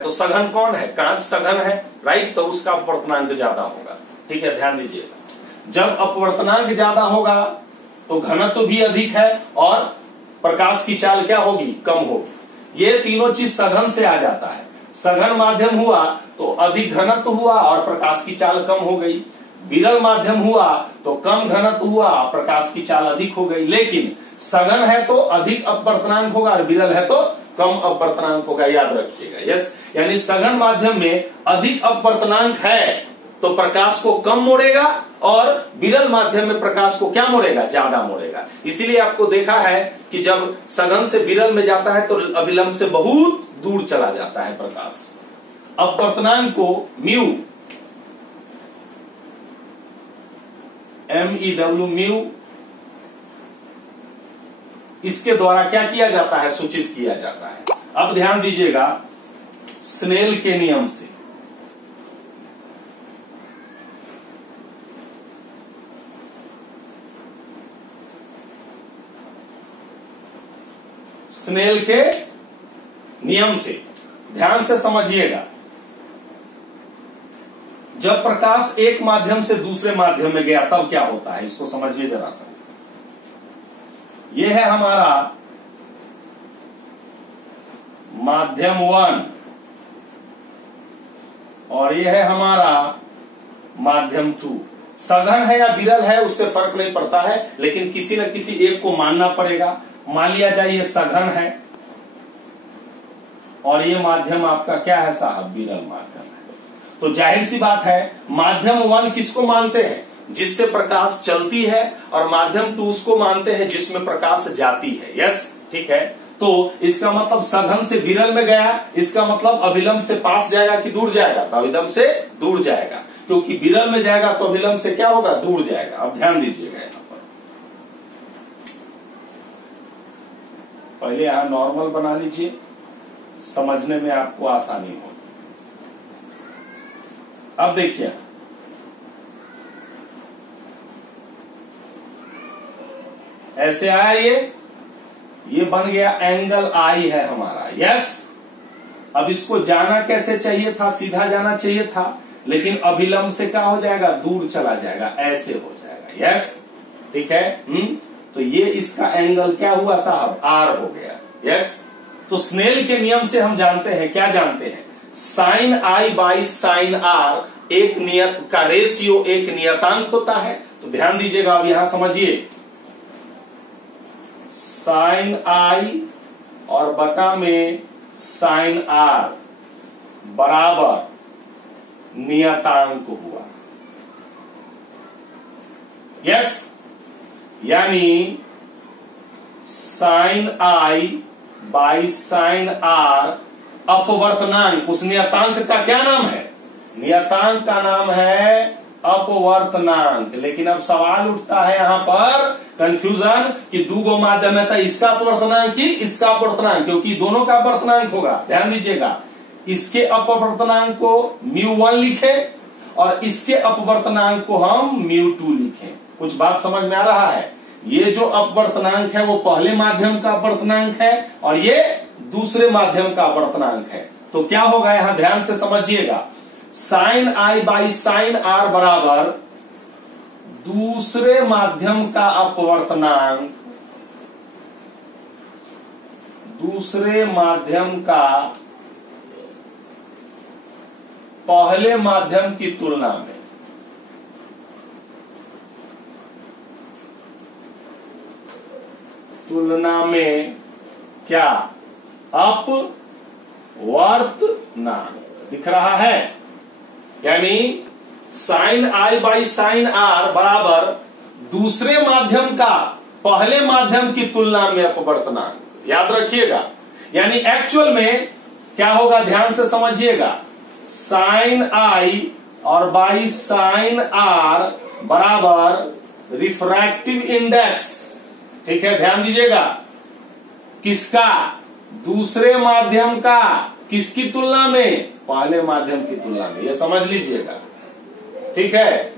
तो सघन कौन है? कांच सघन है, राइट, तो उसका अपवर्तनांक ज्यादा होगा। ठीक है, ध्यान दीजिएगा, जब अपवर्तनांक ज्यादा होगा तो घनत्व भी अधिक है और प्रकाश की चाल क्या होगी? कम होगी। ये तीनों चीज सघन से आ जाता है। सघन माध्यम हुआ तो अधिक घनत्व हुआ और प्रकाश की चाल कम हो गई। विरल माध्यम हुआ तो कम घनत्व हुआ, प्रकाश की चाल अधिक हो गई। लेकिन सघन है तो अधिक अपवर्तनांक होगा और विरल है तो कम अपवर्तनांक होगा, याद रखिएगा। यस, यानी सघन माध्यम में अधिक अपवर्तनांक है तो प्रकाश को कम मोड़ेगा और विरल माध्यम में प्रकाश को क्या मोड़ेगा? ज्यादा मोड़ेगा। इसीलिए आपको देखा है कि जब सघन से विरल में जाता है तो अविलंब से बहुत दूर चला जाता है प्रकाश। अपवर्तनांक को म्यू, MEW म्यू, इसके द्वारा क्या किया जाता है? सूचित किया जाता है। अब ध्यान दीजिएगा, स्नेल के नियम से स्नेल के नियम से ध्यान से समझिएगा, जब प्रकाश एक माध्यम से दूसरे माध्यम में गया तब क्या होता है, इसको समझिए जरा सा। यह है हमारा माध्यम 1 और यह है हमारा माध्यम 2। सघन है या विरल है उससे फर्क नहीं पड़ता है, लेकिन किसी न किसी एक को मानना पड़ेगा। मान लिया जाए ये सघन है और ये माध्यम आपका क्या है साहब? विरल माध्यम है। तो जाहिर सी बात है माध्यम 1 किसको मानते हैं? जिससे प्रकाश चलती है, और माध्यम 2 उसको मानते हैं जिसमें प्रकाश जाती है। यस, ठीक है। तो इसका मतलब सघन से विरल में गया, इसका मतलब अविलंब से पास जाएगा कि दूर जाएगा? तो अविलंब से दूर जाएगा, क्योंकि विरल में जाएगा तो अविलंब से क्या होगा? दूर जाएगा। अब ध्यान दीजिएगा, यहां पर पहले यहां नॉर्मल बना लीजिए, समझने में आपको आसानी हो। अब देखिए, ऐसे आया, ये बन गया एंगल आई है हमारा। यस, अब इसको जाना कैसे चाहिए था? सीधा जाना चाहिए था, लेकिन अभिलंब से क्या हो जाएगा? दूर चला जाएगा, ऐसे हो जाएगा। यस, ठीक है। तो ये इसका एंगल क्या हुआ साहब? आर हो गया। यस, तो स्नेल के नियम से हम जानते हैं, क्या जानते हैं? Sine I by sine R एक नियत का रेशियो, एक नियतांक होता है। तो ध्यान दीजिएगा, अब यहां समझिए, साइन आई और बटा में साइन आर बराबर नियतांक हुआ। यस, यानी sine I by sine R अपवर्तनांक, उस नियतांक का क्या नाम है? नियतांक का नाम है अपवर्तनांक। लेकिन अब सवाल उठता है यहां पर कंफ्यूजन कि दूगो माध्यम है, तो इसका अपवर्तनांक कि इसका अपवर्तनांक, क्योंकि दोनों का अपवर्तनांक होगा। ध्यान दीजिएगा, इसके अपवर्तनांक को μ1 लिखे और इसके अपवर्तनांक को हम μ2 लिखें। कुछ बात समझ में आ रहा है? ये जो अपवर्तनांक है वो पहले माध्यम का अपवर्तनांक है और ये दूसरे माध्यम का अपवर्तनांक है। तो क्या होगा, यहां ध्यान से समझिएगा, sine I by sine R बराबर दूसरे माध्यम का अपवर्तनांक, दूसरे माध्यम का पहले माध्यम की तुलना में क्या? अपवर्तनांक दिख रहा है। यानी sine I by sine R बराबर दूसरे माध्यम का पहले माध्यम की तुलना में अपवर्तनांक, याद रखिएगा। यानी एक्चुअल में क्या होगा, ध्यान से समझिएगा, साइन आई और बाई साइन आर बराबर रिफ्रैक्टिव इंडेक्स। ठीक है, ध्यान दीजिएगा, किसका? दूसरे माध्यम का। किसकी तुलना में? पहले माध्यम की तुलना में। ये समझ लीजिएगा, ठीक है।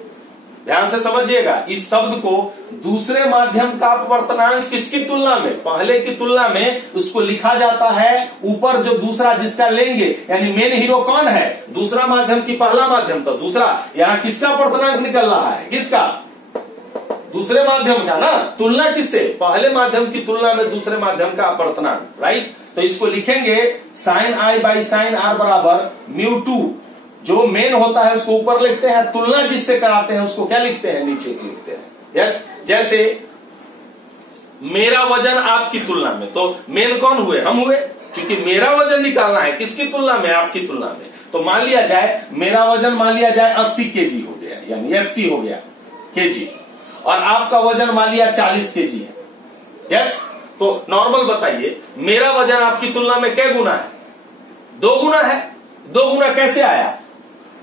ध्यान से समझिएगा, इस शब्द को दूसरे माध्यम का अपवर्तनांक किसकी तुलना में, पहले की तुलना में उसको लिखा जाता है ऊपर जो दूसरा जिसका लेंगे, यानी मेन हीरो कौन है, दूसरा माध्यम की पहला माध्यम, तो दूसरा यहां किसका अपवर्तनांक निकल रहा है, किसका, दूसरे माध्यम का ना, तुलना किससे, पहले माध्यम की तुलना में दूसरे माध्यम का अपवर्तनांक, राइट। तो इसको लिखेंगे sine I by sine R बराबर म्यू टू, जो मेन होता है उसको ऊपर लिखते हैं, तुलना जिससे कराते हैं उसको क्या लिखते हैं, नीचे लिखते हैं। यस, जैसे मेरा वजन आपकी तुलना में, तो मेन कौन हुए, हम हुए, क्योंकि मेरा वजन निकालना है किसकी तुलना में, आपकी तुलना में। तो मान लिया जाए मेरा वजन मान लिया जाए 80 केजी हो गया, यानी 80 हो गया केजी, और आपका वजन मान लिया 40 केजी है। यस, तो नॉर्मल बताइए मेरा वजन आपकी तुलना में क्या गुना है, 2 गुना है। 2 गुना कैसे आया,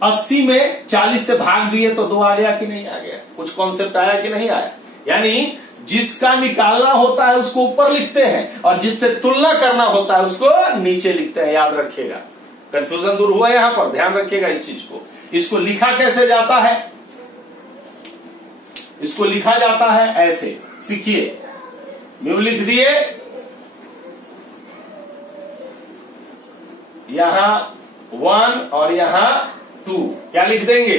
80 में 40 से भाग दिए तो 2 आ गया कि नहीं आ गया, कुछ कॉन्सेप्ट आया कि नहीं आया। यानी जिसका निकालना होता है उसको ऊपर लिखते हैं और जिससे तुलना करना होता है उसको नीचे लिखते हैं, याद रखिएगा, कंफ्यूजन दूर हुआ यहां पर, ध्यान रखिएगा इस चीज को। इसको लिखा कैसे जाता है, इसको लिखा जाता है ऐसे, सीखिए, म्यू लिख दिए, यहां 1 और यहां 2, क्या लिख देंगे,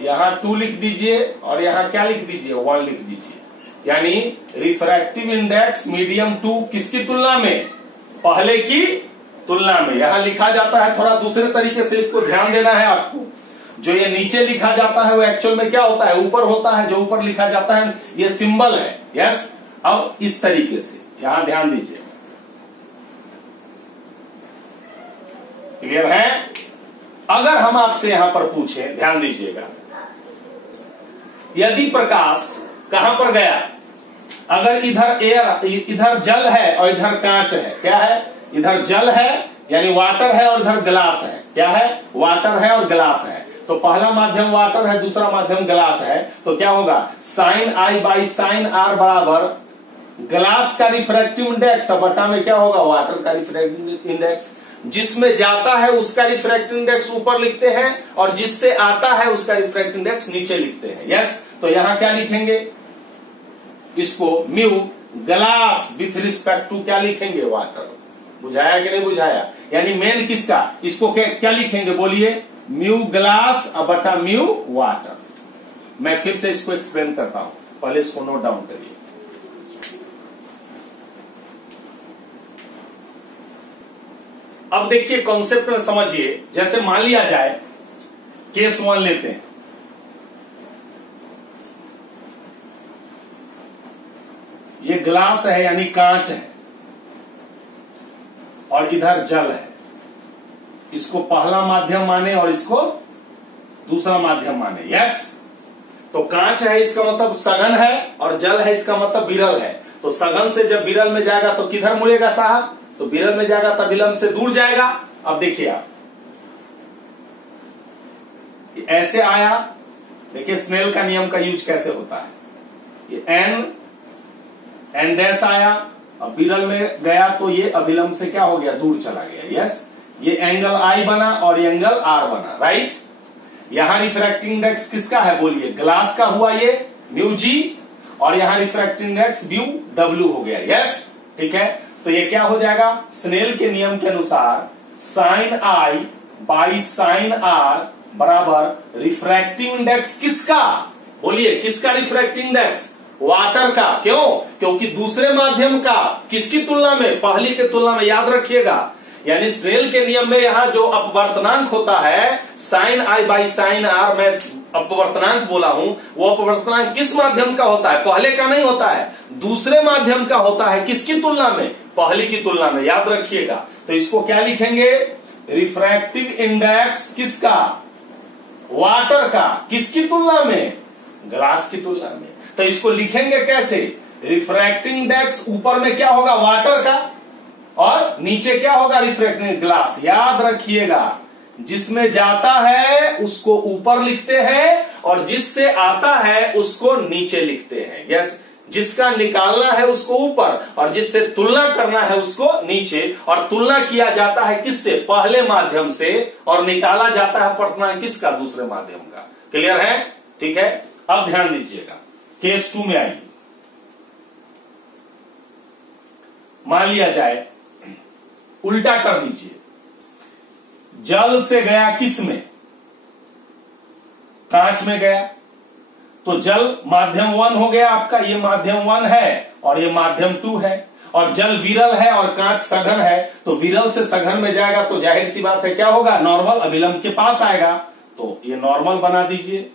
यहां 2 लिख दीजिए और यहां क्या लिख दीजिए, 1 लिख दीजिए। यानी रिफ्रैक्टिव इंडेक्स मीडियम 2 किसकी तुलना में, पहले की तुलना में। यहां लिखा जाता है थोड़ा दूसरे तरीके से, इसको ध्यान देना है आपको। जो ये नीचे लिखा जाता है वो एक्चुअल में क्या होता है, ऊपर होता है, जो ऊपर लिखा जाता है ये सिंबल है। यस, अब इस तरीके से यहां ध्यान दीजिए, क्लियर है। अगर हम आपसे यहां पर पूछें, ध्यान दीजिएगा, यदि प्रकाश कहां पर गया, अगर इधर एयर, इधर जल है और इधर कांच है, क्या है, इधर जल है यानी वाटर है और इधर ग्लास है, क्या है, वाटर है और ग्लास है। तो पहला माध्यम वाटर है, दूसरा माध्यम ग्लास है, तो क्या होगा, sine I by sine R बराबर ग्लास का रिफ्रैक्टिव इंडेक्स बटा में क्या होगा, वाटर का रिफ्रैक्टिव इंडेक्स। जिसमें जाता है उसका रिफ्रैक्टिव इंडेक्स ऊपर लिखते हैं और जिससे आता है उसका रिफ्रैक्टिव इंडेक्स नीचे लिखते हैं। यस, तो यहां क्या लिखेंगे, इसको mu glass with respect to क्या लिखेंगे, वाटर। बुझाया कि नहीं बुझाया, यानी मेन किसका, इसको क्या लिखेंगे बोलिए, म्यू ग्लास बटा म्यू वाटर। मैं फिर से इसको एक्सप्लेन करता हूं, पहले इसको नोट डाउन करिए। अब देखिए कॉन्सेप्ट में समझिए, जैसे मान लिया जाए केस 1 लेते हैं, ये ग्लास है यानी कांच है और इधर जल है, इसको पहला माध्यम माने और इसको दूसरा माध्यम माने। यस, तो कांच है इसका मतलब सघन है और जल है इसका मतलब विरल है। तो सघन से जब विरल में जाएगा तो किधर मुड़ेगा साहब, तो विरल में जाएगा तब विलंब से दूर जाएगा। अब देखिए आप, ऐसे आया, देखिए स्नेल का नियम का यूज कैसे होता है, ये एन डैश आया, अब विरल में गया तो ये अभिलंब से क्या हो गया, दूर चला गया। यस, ये एंगल आई बना और ये एंगल आर बना, राइट। यहां रिफ्रैक्टिव इंडेक्स किसका है बोलिए, ग्लास का हुआ ये म्यू जी, और यहां रिफ्रैक्टिव इंडेक्स म्यू डब्ल्यू हो गया। यस, ठीक है, तो ये क्या हो जाएगा, स्नेल के नियम के अनुसार sine I by sine R बराबर रिफ्रैक्टिव इंडेक्स किसका, बोलिए किसका रिफ्रैक्टिव इंडेक्स, वाटर का। क्यों, क्योंकि दूसरे माध्यम का, किसकी तुलना में, पहली के तुलना में, याद रखिएगा। यानी स्नेल के नियम में यहां जो अपवर्तनांक होता है sine I by sine R, मैं अपवर्तनांक बोला हूं, वो अपवर्तनांक किस माध्यम का होता है, पहले का नहीं होता है, दूसरे माध्यम का होता है। किसकी तुलना में, पहली की तुलना में, याद रखिएगा। तो इसको क्या लिखेंगे, रिफ्रैक्टिव इंडेक्स किसका, वाटर का, किसकी तुलना में, ग्लास की तुलना में। तो इसको लिखेंगे कैसे, रिफ्रैक्टिव इंडेक्स ऊपर में क्या होगा, वाटर का, और नीचे क्या होगा, रिफ्रैक्टिव ग्लास। याद रखिएगा, जिसमें जाता है उसको ऊपर लिखते हैं और जिससे आता है उसको नीचे लिखते हैं। यस, जिसका निकालना है उसको ऊपर और जिससे तुलना करना है उसको नीचे, और तुलना किया जाता है किससे? पहले माध्यम से, और निकाला जाता है अपवर्तनांक किसका? दूसरे माध्यम का। क्लियर है? ठीक है। अब ध्यान दीजिएगा, केस 2 में आइए। मान लिया जाए, उल्टा कर दीजिए, जल से गया किस में? कांच में गया, तो जल माध्यम 1 हो गया आपका, ये माध्यम 1 है और ये माध्यम 2 है, और जल विरल है और कांच सघन है, तो विरल से सघन में जाएगा तो जाहिर सी बात है क्या होगा? नॉर्मल अभिलंब के पास आएगा, तो ये नॉर्मल बना दीजिए।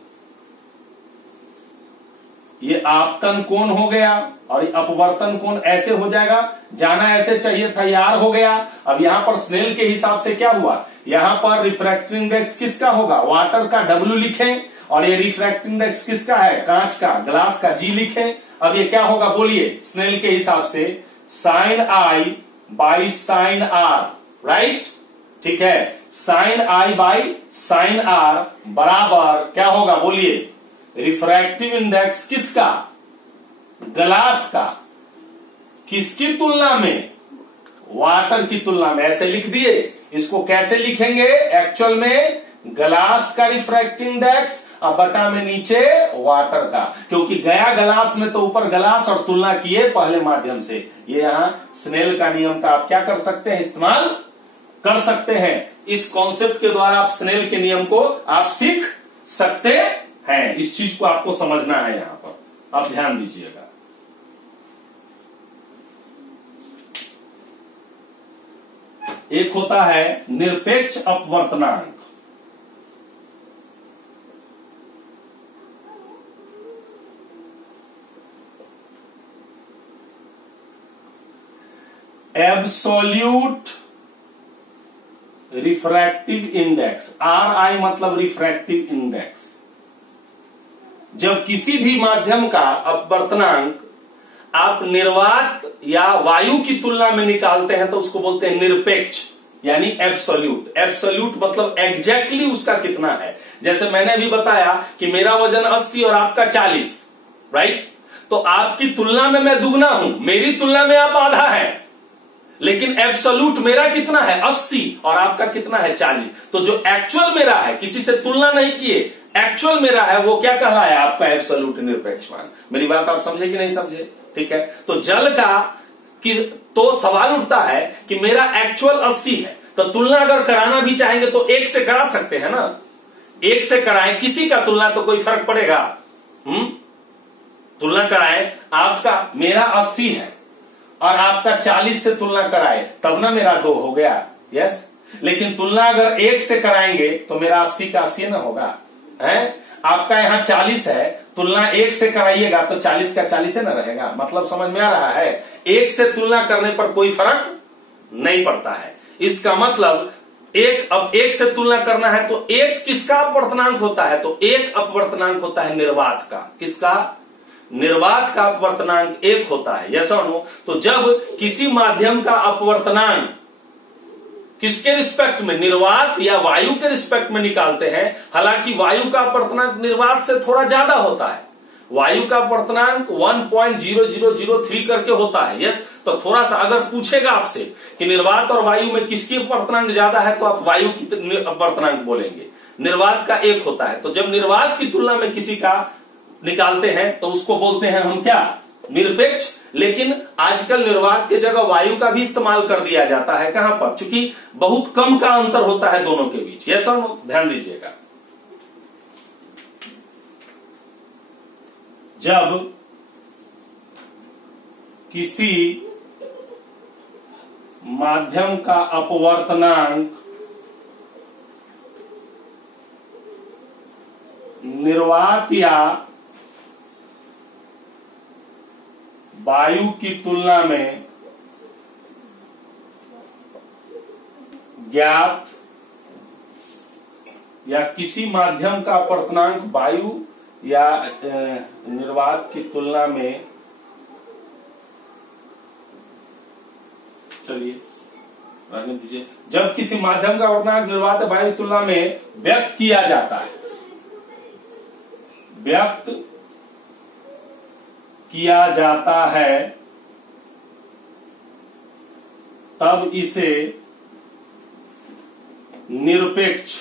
ये आपतन कोण हो गया और ये अपवर्तन कोण ऐसे हो जाएगा, जाना ऐसे चाहिए था, यार हो गया। अब यहां पर स्नेल के हिसाब से क्या हुआ? यहां पर रिफ्रैक्टिव इंडेक्स किसका होगा? वाटर का W लिखें, और ये रिफ्रैक्टिव इंडेक्स किसका है? कांच का, ग्लास का G लिखें। अब ये क्या होगा बोलिए? स्नेल के हिसाब से sine I by sine R, right? ठीक है, sine I by sine R बराबर क्या होगा बोलिए? रिफ्रैक्टिव इंडेक्स किसका? ग्लास का। किसकी तुलना में? वाटर की तुलना में। ऐसे लिख दिए। इसको कैसे लिखेंगे एक्चुअल में? ग्लास का रिफ्रैक्टिव इंडेक्स और बटा में नीचे वाटर का, क्योंकि गया ग्लास में तो ऊपर ग्लास और तुलना किए पहले माध्यम से। ये यहां स्नेल का नियम का आप क्या कर सकते हैं? इस्तेमाल कर सकते हैं। इस कॉन्सेप्ट के द्वारा आप स्नेल के नियम को आप सीख सकते हैं। इस चीज को आपको समझना है यहां पर। आप ध्यान दीजिएगा। एक होता है निरपेक्ष अपवर्तनांक, एब्सोल्यूट रिफ्रैक्टिव इंडेक्स, RI मतलब रिफ्रैक्टिव इंडेक्स। जब किसी भी माध्यम का अपवर्तनांक आप निर्वात या वायु की तुलना में निकालते हैं तो उसको बोलते हैं निरपेक्ष, यानी एब्सोल्यूट। एब्सोल्यूट मतलब एग्जैक्टली उसका कितना है। जैसे मैंने भी बताया कि मेरा वजन 80 और आपका 40, राइट? तो आपकी तुलना में मैं दुगना हूं, मेरी तुलना में आप आधा है, लेकिन एब्सोल्यूट मेरा कितना है? 80 और आपका कितना है? 40। तो जो एक्चुअल मेरा है, किसी से तुलना नहीं किए, एक्चुअल मेरा है, वो क्या कहलाया? आपका एब्सोल्यूट निरपेक्ष मान। मेरी बात आप समझे कि नहीं समझे? ठीक है। तो जल का तो सवाल उठता है कि मेरा एक्चुअल 80 है, तो तुलना अगर कराना भी चाहेंगे तो 1 से करा सकते हैं ना। 1 से कराएं, किसी का तुलना तो कोई फर्क पड़ेगा? तुलना कराएं, आपका मेरा 80 है और आपका 40 से तुलना कराए, तब ना मेरा 2 हो गया। यस। लेकिन तुलना अगर 1 से कराएंगे तो मेरा 80 का 80 ना होगा, है? आपका यहां 40 है, तुलना 1 से कराइएगा तो 40 का 40 ना रहेगा। मतलब समझ में आ रहा है? 1 से तुलना करने पर कोई फर्क नहीं पड़ता है। इसका मतलब अब 1 से तुलना करना है तो 1 किसका अपवर्तनांक होता है? तो 1 अपवर्तनांक होता है निर्वात का। किसका? निर्वात का अपवर्तनांक 1 होता है। यस और नो? तो जब किसी माध्यम का अपवर्तनांक किसके रिस्पेक्ट में? निर्वात या वायु के रिस्पेक्ट में निकालते हैं। हालांकि वायु का अपवर्तनांक निर्वात से थोड़ा ज्यादा होता है। वायु का अपवर्तनांक 1.0003 करके होता है। यस। तो थोड़ा सा अगर पूछेगा आपसे कि निर्वात और वायु में किसकी अपवर्तनांक ज्यादा है, तो आप वायु की अपवर्तनांक बोलेंगे। निर्वात का 1 होता है। तो जब निर्वात की तुलना में किसी का निकालते हैं तो उसको बोलते हैं हम क्या? निरपेक्ष। लेकिन आजकल निर्वात के जगह वायु का भी इस्तेमाल कर दिया जाता है। कहां पर? चूंकि बहुत कम का अंतर होता है दोनों के बीच। यस और नो? ध्यान दीजिएगा। जब किसी माध्यम का अपवर्तनांक निर्वात या वायु की तुलना में ज्ञात या किसी माध्यम का अपवर्तनांक वायु या निर्वात की तुलना में, चलिए रहने दीजिए, जब किसी माध्यम का अपवर्तनांक निर्वात या वायु की तुलना में व्यक्त किया जाता है, व्यक्त किया जाता है तब इसे निरपेक्ष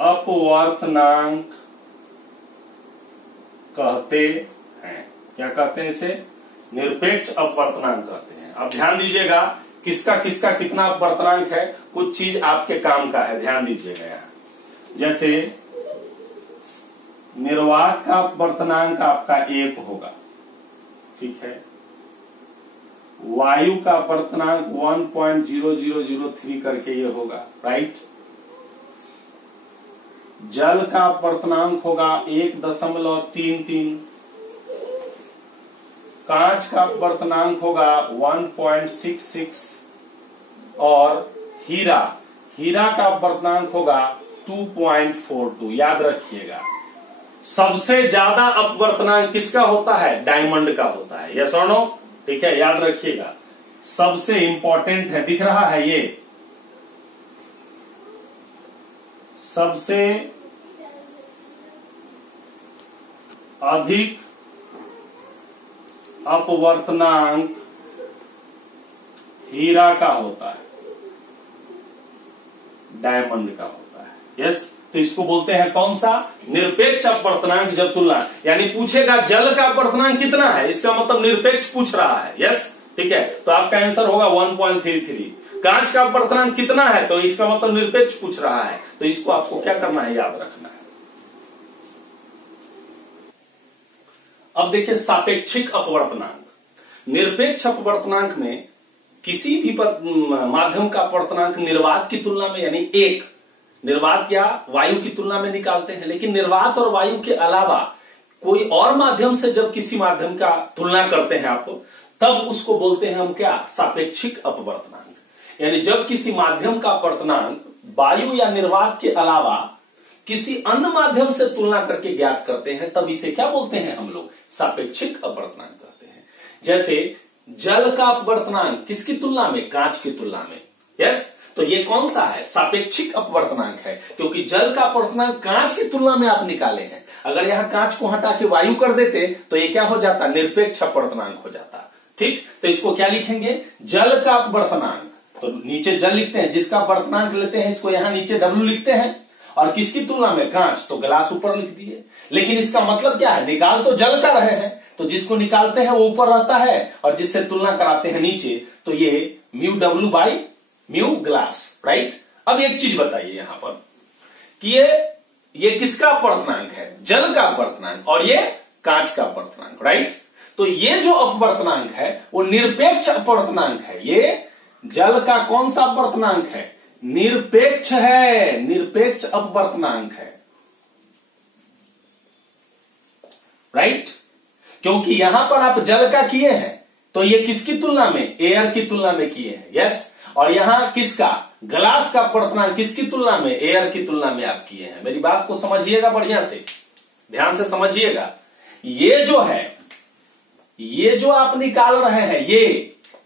अपवर्तनांक कहते हैं। क्या कहते हैं इसे? निरपेक्ष अपवर्तनांक कहते हैं। अब ध्यान दीजिएगा किसका किसका कितना अपवर्तनांक है, कुछ चीज आपके काम का है, ध्यान दीजिएगा यहां। जैसे निर्वात का अपवर्तनांक आपका 1 होगा, ठीक है। वायु का अपवर्तनांक 1.0003 करके ये होगा, राइट। जल का अपवर्तनांक होगा 1.33, कांच का अपवर्तनांक होगा 1.66 और हीरा का अपवर्तनांक होगा 2.42। याद रखिएगा सबसे ज्यादा अपवर्तनांक किसका होता है? डायमंड का होता है, यस और नो, ठीक है। याद रखिएगा सबसे इंपॉर्टेंट है, दिख रहा है ये, सबसे अधिक अपवर्तनांक हीरा का होता है, डायमंड का होता है, यस। तो इसको बोलते हैं कौन सा? निरपेक्ष अपवर्तनांक जब तुलना, यानी पूछेगा जल का अपवर्तनांक कितना है, इसका मतलब निरपेक्ष पूछ रहा है, यस, ठीक है। तो आपका आंसर होगा 1.33। कांच का अपवर्तनांक कितना है, तो इसका मतलब निरपेक्ष पूछ रहा है, तो इसको आपको क्या करना है? याद रखना है। अब देखिए सापेक्षिक अपवर्तनांक। निरपेक्ष अपवर्तनांक में किसी भी माध्यम का अपवर्तनांक निर्वात की तुलना में, यानी एक निर्वात या वायु की तुलना में निकालते हैं, लेकिन निर्वात और वायु के अलावा कोई और माध्यम से जब किसी माध्यम का तुलना करते हैं आप, तब उसको बोलते हैं हम क्या? सापेक्षिक अपवर्तनांक। यानी जब किसी माध्यम का अपवर्तनांक वायु या निर्वात के अलावा किसी अन्य माध्यम से तुलना करके ज्ञात करते हैं, तब इसे क्या बोलते हैं हम लोग? सापेक्षिक अपवर्तनांक कहते हैं। जैसे जल का अपवर्तनांक किसकी तुलना में? कांच की तुलना में, यस। तो ये कौन सा है? सापेक्षिक अपवर्तनांक है, क्योंकि जल का अपवर्तनांक कांच की तुलना में आप निकाले हैं। अगर यहां कांच को हटा के वायु कर देते तो ये क्या हो जाता? निरपेक्ष अपवर्तनांक हो जाता, ठीक। तो इसको क्या लिखेंगे? जल का अपवर्तनांक, तो नीचे जल लिखते हैं, जिसका अपवर्तनांक लेते हैं इसको यहां नीचे W लिखते हैं, और किसकी तुलना में? कांच, तो ग्लास ऊपर लिख दिए। लेकिन इसका मतलब क्या है? निकाल तो जल का रहे हैं, तो जिसको निकालते हैं वो ऊपर रहता है, और जिससे तुलना कराते हैं नीचे, तो ये μW by mu glass, right. अब एक चीज बताइए यहां पर कि ये किसका अपवर्तनांक है? जल का अपवर्तनांक, और ये कांच का अपवर्तनांक, राइट। तो ये जो अपवर्तनांक है वो निरपेक्ष अपवर्तनांक है। ये जल का कौन सा अपवर्तनांक है? निरपेक्ष है, निरपेक्ष अपवर्तनांक है, राइट। क्योंकि यहां पर आप जल का किए हैं, तो ये किसकी तुलना में? एयर की तुलना में किए हैं, यस। और यहां किसका? ग्लास का अपवर्तनांक किसकी तुलना में? एयर की तुलना में आप किए हैं। मेरी बात को समझिएगा, बढ़िया से ध्यान से समझिएगा। ये जो है, ये जो आप निकाल रहे हैं,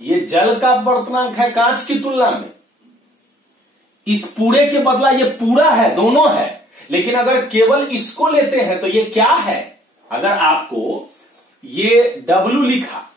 ये जल का अपवर्तनांक है कांच की तुलना में। इस पूरे के बदला ये पूरा है, दोनों है। लेकिन अगर केवल इसको लेते हैं तो ये क्या है? अगर आपको ये W लिखा,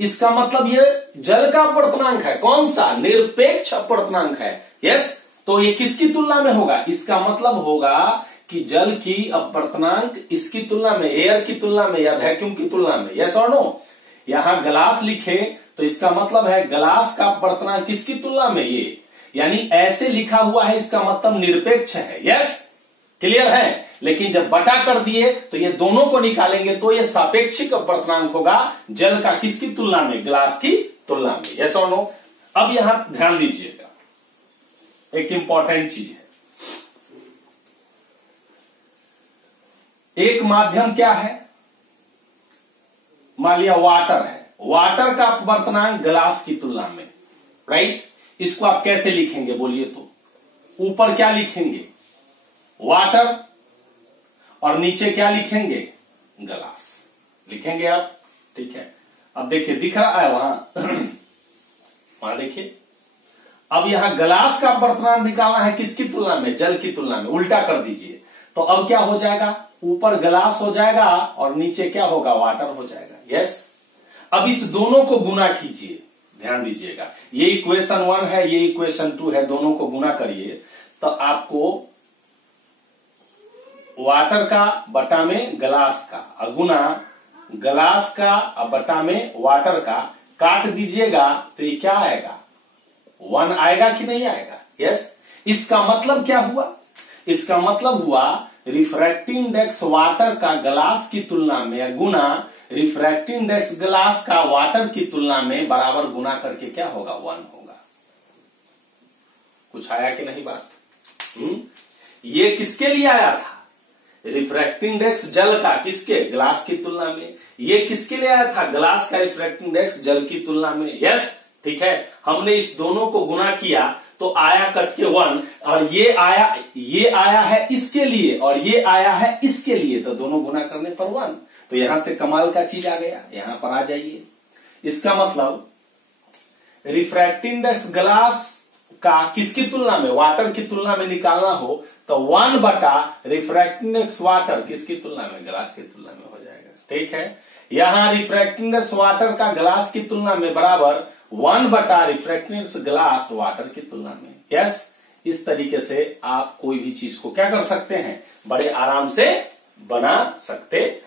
इसका मतलब ये जल का अपवर्तनांक है। कौन सा? निरपेक्ष अपवर्तनांक है, यस। तो ये किसकी तुलना में होगा? इसका मतलब होगा कि जल की अपवर्तनांक इसकी तुलना में, एयर की तुलना में या वैक्यूम की तुलना में, यस और नो। यहां ग्लास लिखे तो इसका मतलब है ग्लास का अपवर्तनांक किसकी तुलना में? ये, यानी ऐसे लिखा हुआ है, इसका मतलब निरपेक्ष है, यस, क्लियर है। लेकिन जब बटा कर दिए तो ये दोनों को निकालेंगे तो ये सापेक्षिक अपवर्तनांक होगा, जल का किसकी तुलना में? ग्लास की तुलना में, यस और नो। अब यहां ध्यान दीजिएगा, एक इंपॉर्टेंट चीज है। एक माध्यम क्या है? मान लिया वाटर है, वाटर का अपवर्तनांक ग्लास की तुलना में, राइट। इसको आप कैसे लिखेंगे बोलिए तो? ऊपर क्या लिखेंगे? वाटर, और नीचे क्या लिखेंगे? ग्लास लिखेंगे आप, ठीक है। अब देखिए दिख रहा है वहां देखिए। अब यहां ग्लास का अपवर्तनांक निकालना है किसकी तुलना में? जल की तुलना में। उल्टा कर दीजिए, तो अब क्या हो जाएगा, ऊपर ग्लास हो जाएगा और नीचे क्या होगा, वाटर हो जाएगा। यस, अब इस दोनों को गुना कीजिए, ध्यान दीजिएगा, ये इक्वेशन 1 है, ये इक्वेशन 2 है, दोनों को गुना करिए तो आपको वाटर का बटा में ग्लास का और गुना ग्लास का और बटा में वाटर का, काट दीजिएगा तो ये क्या आएगा, 1 आएगा कि नहीं आएगा। यस, इसका मतलब क्या हुआ, इसका मतलब हुआ रिफ्रैक्टिव इंडेक्स वाटर का ग्लास की तुलना में गुना रिफ्रैक्टिव इंडेक्स ग्लास का वाटर की तुलना में बराबर गुना करके क्या होगा, 1 होगा। कुछ आया कि नहीं बात? ये किसके लिए आया था, रिफ्रैक्टिव इंडेक्स जल का, किसके, ग्लास की तुलना में। ये किसके लिए आया था, ग्लास का रिफ्रैक्टिव इंडेक्स जल की तुलना में। यस, ठीक है, हमने इस दोनों को गुना किया तो आया कट के 1, और ये आया है इसके लिए और ये आया है इसके लिए, तो दोनों गुना करने पर 1। तो यहां से कमाल का चीज आ गया, यहां पर आ जाइए। इसका मतलब रिफ्रैक्टिव इंडेक्स ग्लास का किसकी तुलना में, वाटर की तुलना में निकालना हो तो 1 बटा रिफ्रैक्टिव इंडेक्स वाटर किसकी तुलना में, ग्लास की तुलना में हो जाएगा। ठीक है, यहां रिफ्रैक्टिव इंडेक्स वाटर का ग्लास की तुलना में बराबर 1 बटा रिफ्रैक्टिव इंडेक्स ग्लास वाटर की तुलना में। यस, इस तरीके से आप कोई भी चीज को क्या कर सकते हैं, बड़े आराम से बना सकते हैं।